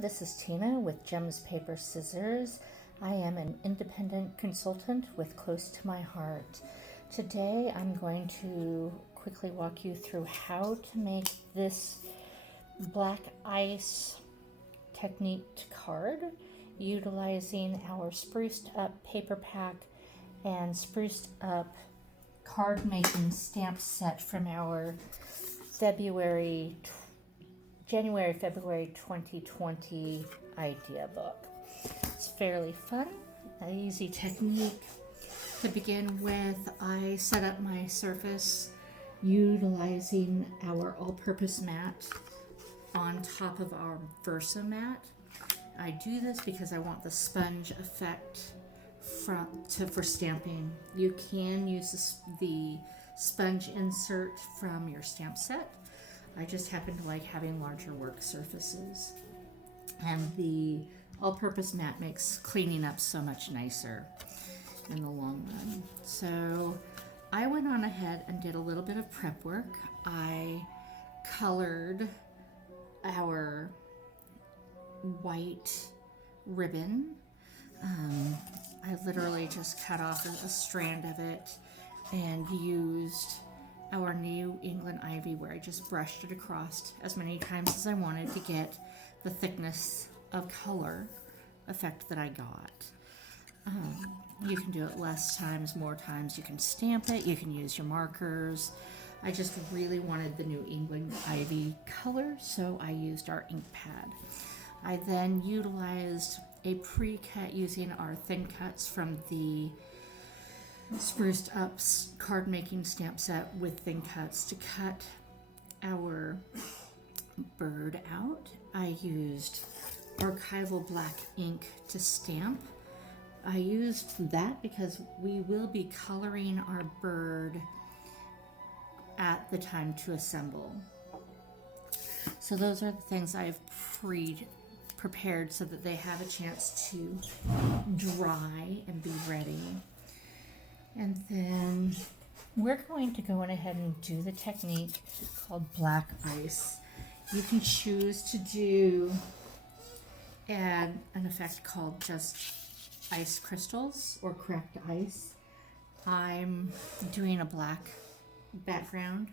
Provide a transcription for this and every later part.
this is Tina with Gems, Paper, Scissors. I am an independent consultant with close to my heart. Today I'm going to quickly walk you through how to make this black ice technique card utilizing our spruced up paper pack and spruced up card making stamp set from our January-February 2020 idea book. It's fairly fun, an easy technique. To begin with, I set up my surface utilizing our all-purpose mat on top of our Versa mat. I do this because I want the sponge effect for stamping. You can use the sponge insert from your stamp set. I just happen to like having larger work surfaces. And the all-purpose mat makes cleaning up so much nicer in the long run. So I went on ahead and did a little bit of prep work. I colored our white ribbon. I literally just cut off a strand of it and used our New England ivy where I just brushed it across as many times as I wanted to get the thickness of color effect that I got. You can do it less times, more times. You can stamp it, you can use your markers. I just really wanted the New England ivy color, so I used our ink pad. I then utilized a pre-cut using our thin cuts from the spruced up card making stamp set with thin cuts to cut our bird out. I used archival black ink to stamp. I used that because we will be coloring our bird at the time to assemble. So those are the things I've prepared so that they have a chance to dry and be ready. And then we're going to go on ahead and do the technique called black ice. You can choose to do an effect called just ice crystals or cracked ice. I'm doing a black background.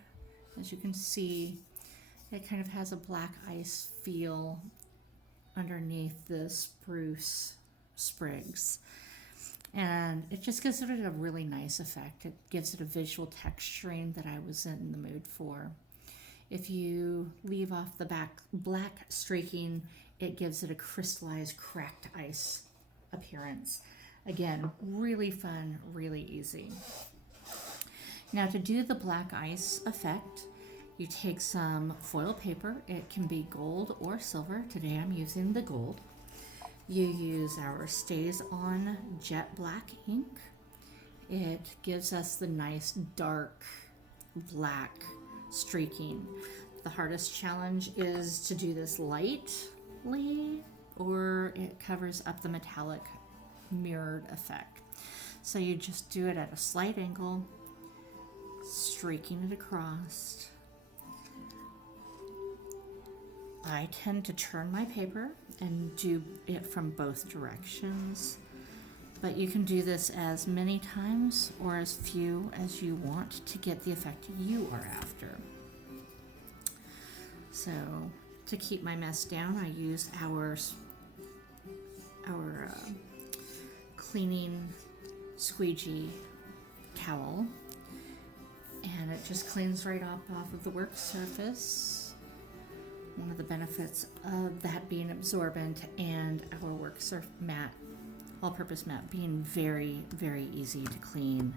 As you can see, it kind of has a black ice feel underneath the spruce sprigs. And it just gives it a really nice effect. It gives it a visual texturing that I was in the mood for. If you leave off the black streaking, it gives it a crystallized cracked ice appearance. Again, really fun, really easy. Now to do the black ice effect, you take some foil paper. It can be gold or silver. Today I'm using the gold. You use our Stazon jet black ink. It gives us the nice dark black streaking. The hardest challenge is to do this lightly or it covers up the metallic mirrored effect. So you just do it at a slight angle, streaking it across. I tend to turn my paper and do it from both directions, but you can do this as many times or as few as you want to get the effect you are after. So to keep my mess down, I use our cleaning squeegee towel, and it just cleans right off of the work surface. One of the benefits of that being absorbent and our work mat, all-purpose mat, being very, very easy to clean.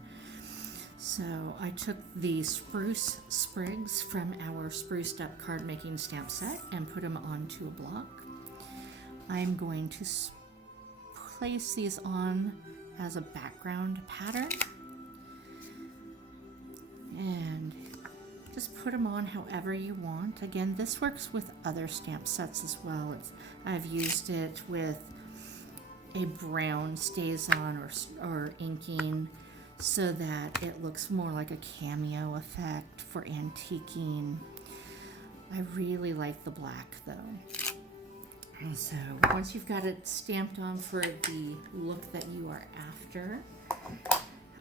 So I took the spruce sprigs from our spruced up card making stamp set and put them onto a block. I'm going to place these on as a background pattern and just put them on however you want. Again, this works with other stamp sets as well. I've used it with a brown Stazon or inking so that it looks more like a cameo effect for antiquing. I really like the black though. And so once you've got it stamped on for the look that you are after,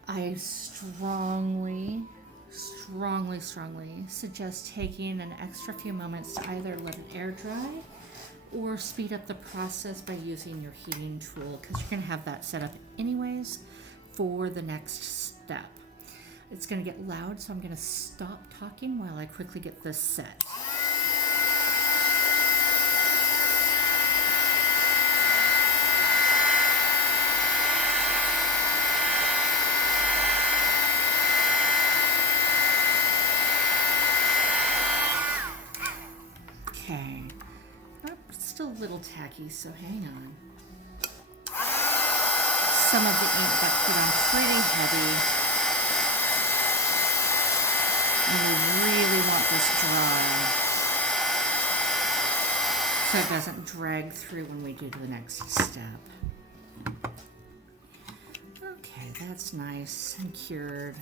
I strongly suggest taking an extra few moments to either let it air dry or speed up the process by using your heating tool, because you're going to have that set up anyways for the next step. It's going to get loud, so I'm going to stop talking while I quickly get this set. Okay, it's still a little tacky, so hang on. Some of the ink got put on pretty heavy, and we really want this dry so it doesn't drag through when we do the next step. Okay, that's nice and cured.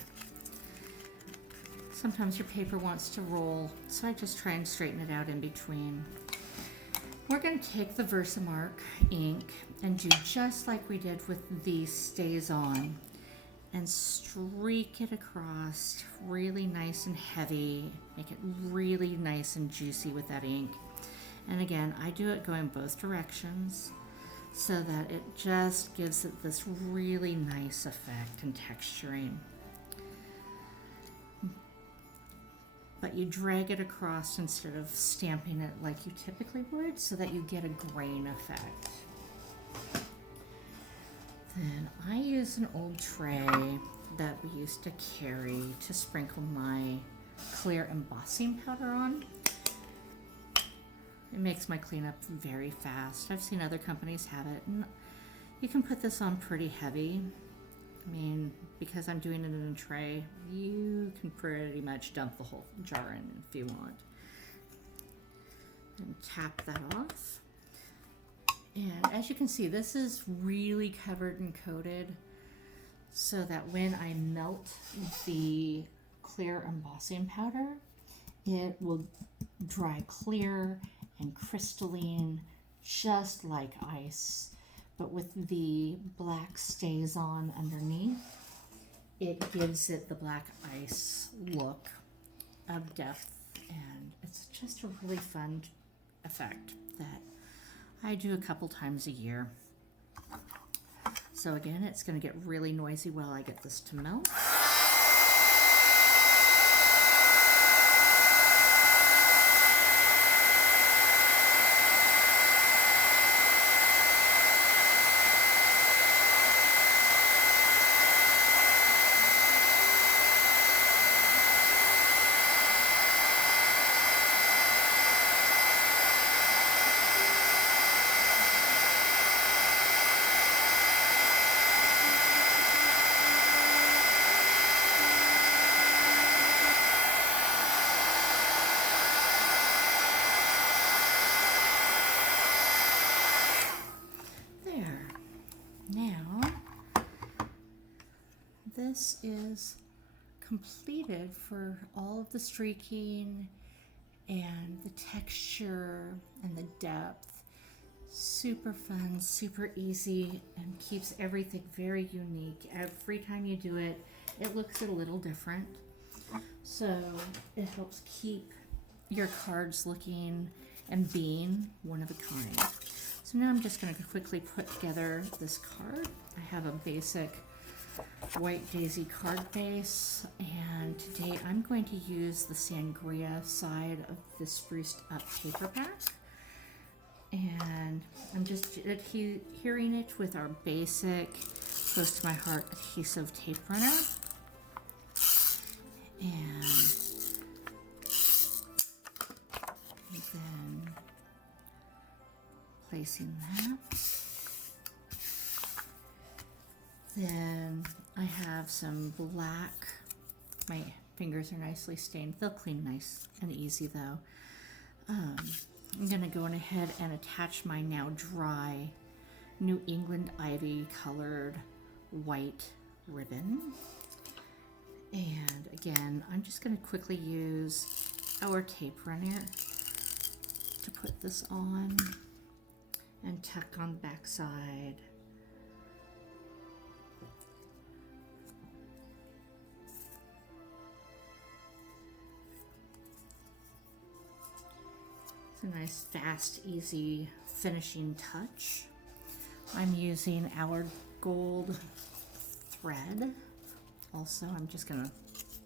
Sometimes your paper wants to roll, so I just try and straighten it out in between. We're going to take the Versamark ink and do just like we did with the Stazon and streak it across really nice and heavy, make it really nice and juicy with that ink. And again, I do it going both directions so that it just gives it this really nice effect and texturing. But you drag it across instead of stamping it like you typically would so that you get a grain effect. Then I use an old tray that we used to carry to sprinkle my clear embossing powder on. It makes my cleanup very fast. I've seen other companies have it, and you can put this on pretty heavy. I mean, because I'm doing it in a tray, you can pretty much dump the whole jar in if you want. And tap that off. And as you can see, this is really covered and coated so that when I melt the clear embossing powder, it will dry clear and crystalline, just like ice. But with the black Stazon underneath, it gives it the black ice look of depth, and it's just a really fun effect that I do a couple times a year. So again, it's going to get really noisy while I get this to melt. This is completed for all of the streaking and the texture and the depth. Super fun, super easy, and keeps everything very unique. Every time you do it, it looks a little different. So it helps keep your cards looking and being one of a kind. So now I'm just going to quickly put together this card. I have a basic white daisy card base, and today I'm going to use the sangria side of the spruced up paper pack, and I'm just adhering it with our basic close to my heart adhesive tape runner, and then placing that. Then I have some black, my fingers are nicely stained. They'll clean nice and easy though. I'm gonna go on ahead and attach my now dry New England ivy colored white ribbon. And again, I'm just gonna quickly use our tape runner to put this on. and tuck on the back side. It's a nice, fast, easy finishing touch. I'm using our gold thread. Also, I'm just gonna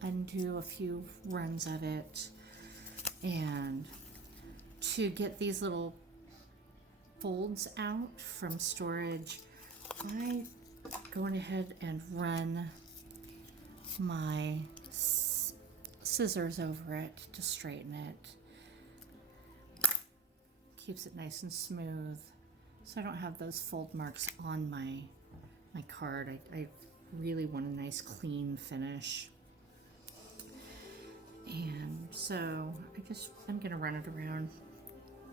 undo a few runs of it. And to get these little folds out from storage, I going ahead and run my scissors over it to straighten it. Keeps it nice and smooth, so I don't have those fold marks on my card. I really want a nice clean finish. And so I'm gonna run it around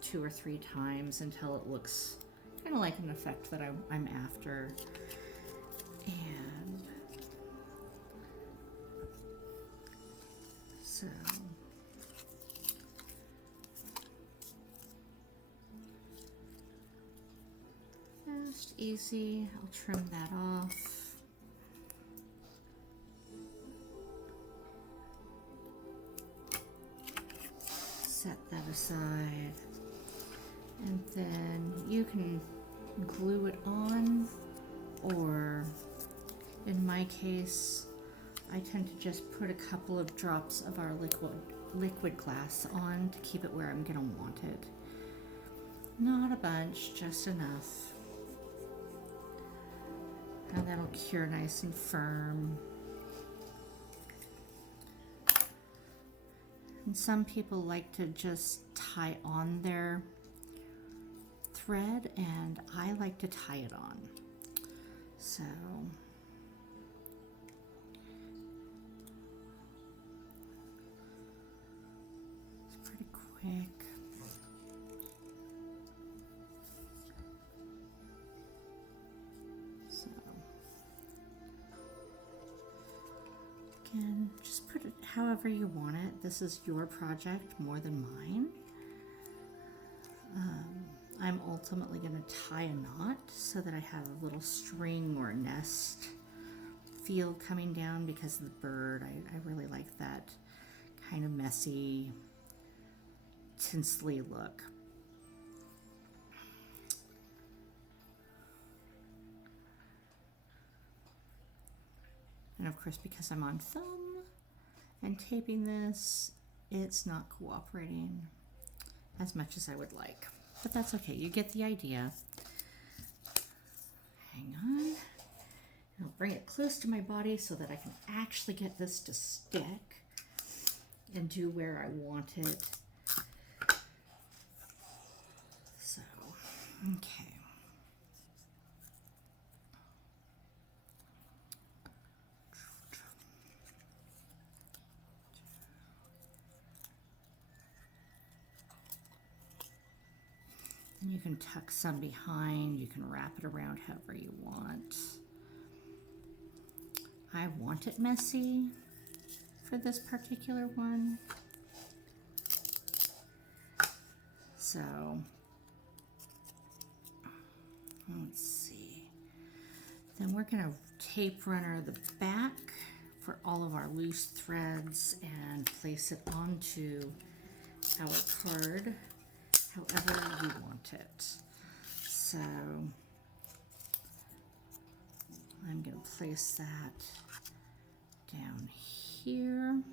2 or 3 times until it looks kind of like an effect that I'm after. And so fast, easy. I'll trim that off. Set that aside. And then you can glue it on, or in my case, I tend to just put a couple of drops of our liquid glass on to keep it where I'm gonna want it. Not a bunch, just enough. And that'll cure nice and firm. And some people like to just tie on their thread, and I like to tie it on. So it's pretty quick. So again, just put it however you want it. This is your project more than mine. I'm ultimately going to tie a knot so that I have a little string or nest feel coming down because of the bird. I really like that kind of messy, tinsely look. And of course, because I'm on film and taping this, it's not cooperating as much as I would like. But that's okay, you get the idea. Hang on. And I'll bring it close to my body so that I can actually get this to stick and do where I want it. So, okay. And you can tuck some behind, you can wrap it around however you want. I want it messy for this particular one. So, let's see. Then we're gonna tape runner the back for all of our loose threads and place it onto our card however you want it. So I'm going to place that down here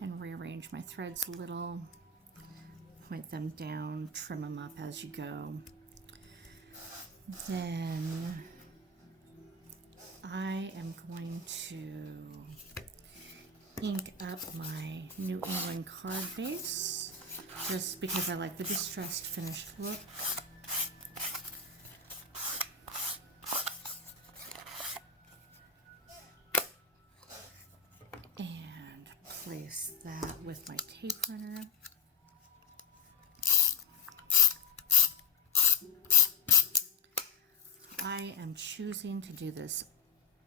and rearrange my threads a little, point them down, trim them up as you go. Then I am going to ink up my New England card base, just because I like the distressed finished look. And place that with my tape runner. I am choosing to do this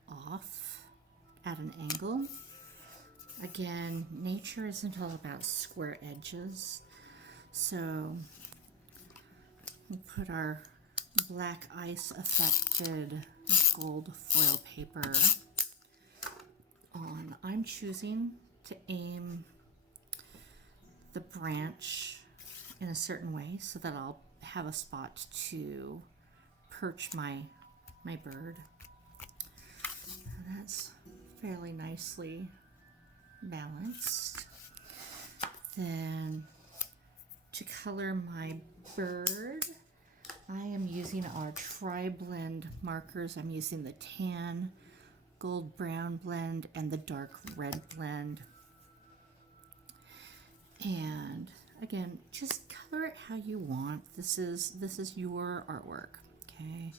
off at an angle. Again, nature isn't all about square edges. So I'll put our black ice affected gold foil paper on. I'm choosing to aim the branch in a certain way so that I'll have a spot to perch my bird. And that's fairly nicely balanced. Then to color my bird, I am using our tri-blend markers. I'm using the tan, gold brown blend, and the dark red blend. And again, just color it how you want. This is your artwork, okay?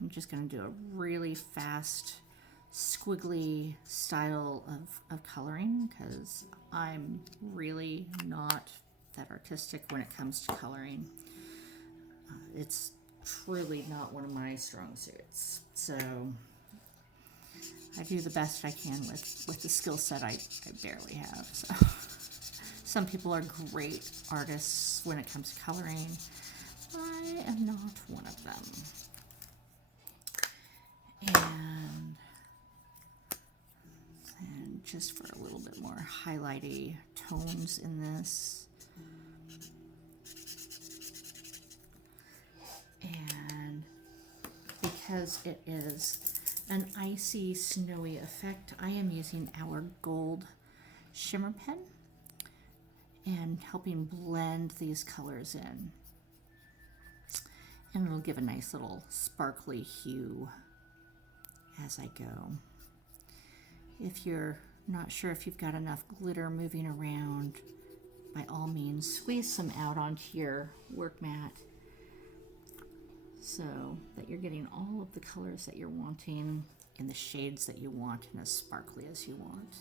I'm just gonna do a really fast, squiggly style of coloring because I'm really not that artistic when it comes to coloring. It's truly not one of my strong suits. So I do the best I can with the skill set I barely have. So some people are great artists when it comes to coloring. I am not one of them. And just for a little bit more highlighty tones in this. And because it is an icy, snowy effect, I am using our gold shimmer pen and helping blend these colors in. And it'll give a nice little sparkly hue as I go. If you're not sure if you've got enough glitter moving around, by all means, squeeze some out onto your work mat so that you're getting all of the colors that you're wanting in the shades that you want and as sparkly as you want.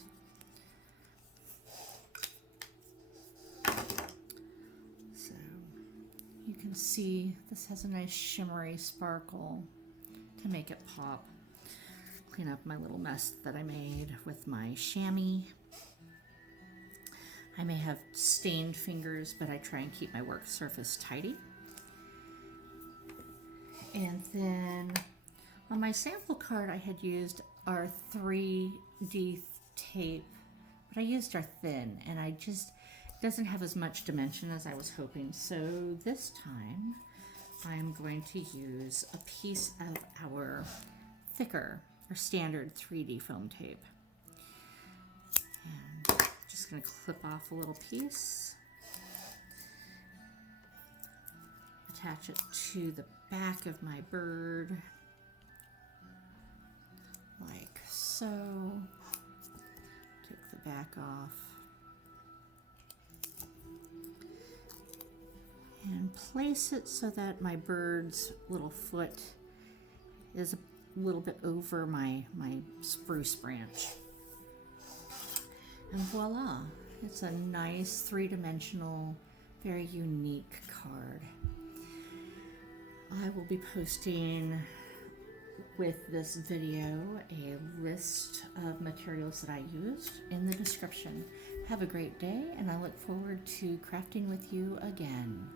So you can see this has a nice shimmery sparkle to make it pop. Clean up my little mess that I made with my chamois. I may have stained fingers, but I try and keep my work surface tidy. And then on my sample card, I had used our 3D tape, but I used our thin, and it doesn't have as much dimension as I was hoping. So this time, I'm going to use a piece of our thicker or standard 3D foam tape. And just going to clip off a little piece, attach it to the back of my bird, like so. Take the back off. And place it so that my bird's little foot is a little bit over my spruce branch. And voila, it's a nice three-dimensional, very unique card. I will be posting with this video a list of materials that I used in the description. Have a great day, and I look forward to crafting with you again.